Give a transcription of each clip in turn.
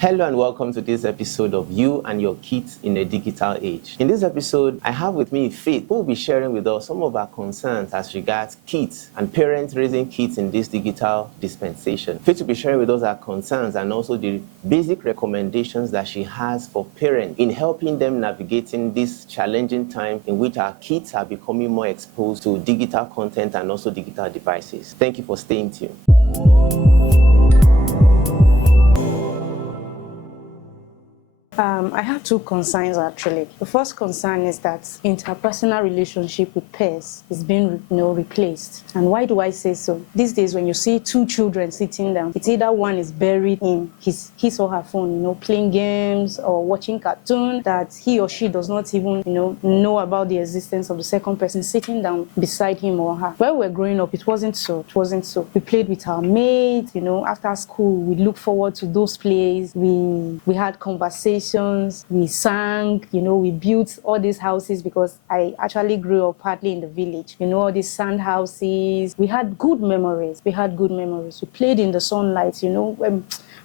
Hello and welcome to this episode of You and Your Kids in a Digital Age. In this episode, I have with me Faith, who will be sharing with us some of our concerns as regards kids and parents raising kids in this digital dispensation. Faith will be sharing with us our concerns and also the basic recommendations that she has for parents in helping them navigating this challenging time in which our kids are becoming more exposed to digital content and also digital devices. Thank you for staying tuned. I have two concerns actually. The first concern is that interpersonal relationship with peers is being replaced. And why do I say so? These days when you see two children sitting down, it's either one is buried in his or her phone, playing games or watching cartoon that he or she does not even know about the existence of the second person sitting down beside him or her. When we were growing up, it wasn't so. We played with our mates, after school, we looked forward to those plays. We had conversations. We sang, we built all these houses because I actually grew up partly in the village. All these sand houses. We had good memories. We played in the sunlight,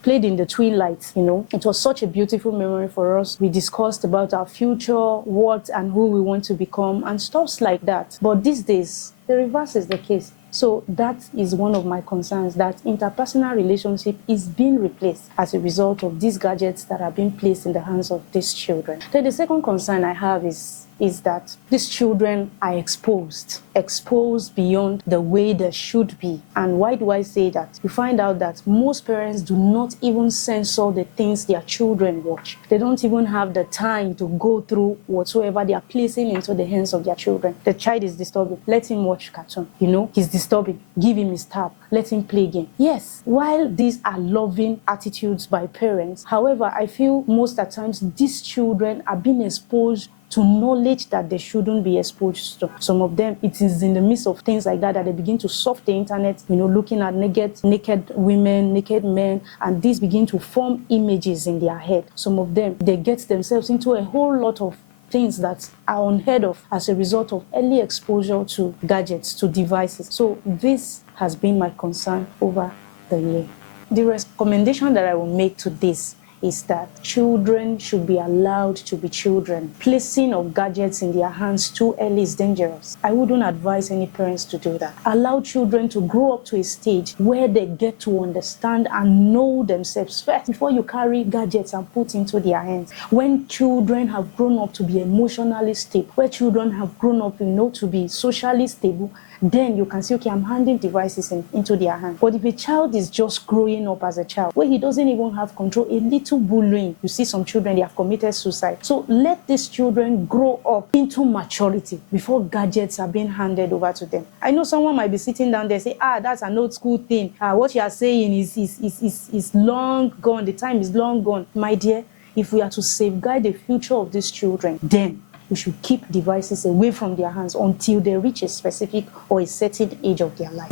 played in the twilight, It was such a beautiful memory for us. We discussed about our future, what and who we want to become and stuff like that. But these days, the reverse is the case. So that is one of my concerns, that interpersonal relationship is being replaced as a result of these gadgets that are being placed in the hands of these children. Then the second concern I have is that these children are exposed beyond the way they should be. And why do I say that? You find out that most parents do not even censor the things their children watch. They don't even have the time to go through whatsoever they are placing into the hands of their children. The child is disturbing. Let him watch cartoon. He's disturbing. Give him his tab. Let him play game. Yes, while these are loving attitudes by parents, however, I feel most at times these children are being exposed to knowledge that they shouldn't be exposed to. Some of them, it is in the midst of things like that they begin to surf the internet, looking at naked women, naked men, and these begin to form images in their head. Some of them, they get themselves into a whole lot of things that are unheard of as a result of early exposure to gadgets, to devices. So this has been my concern over the year. The recommendation that I will make to this is that children should be allowed to be children. Placing of gadgets in their hands too early is dangerous. I wouldn't advise any parents to do that. Allow children to grow up to a stage where they get to understand and know themselves first before you carry gadgets and put into their hands. When children have grown up to be emotionally stable, where children have grown up, to be socially stable, then you can say, okay, I'm handing devices into their hands. But if a child is just growing up as a child, where he doesn't even have control, a little bullying, you see some children, they have committed suicide. So let these children grow up into maturity before gadgets are being handed over to them. I know someone might be sitting down there and say, that's an old school thing. What you are saying is long gone. The time is long gone. My dear, if we are to safeguard the future of these children, then we should keep devices away from their hands until they reach a specific or a certain age of their life.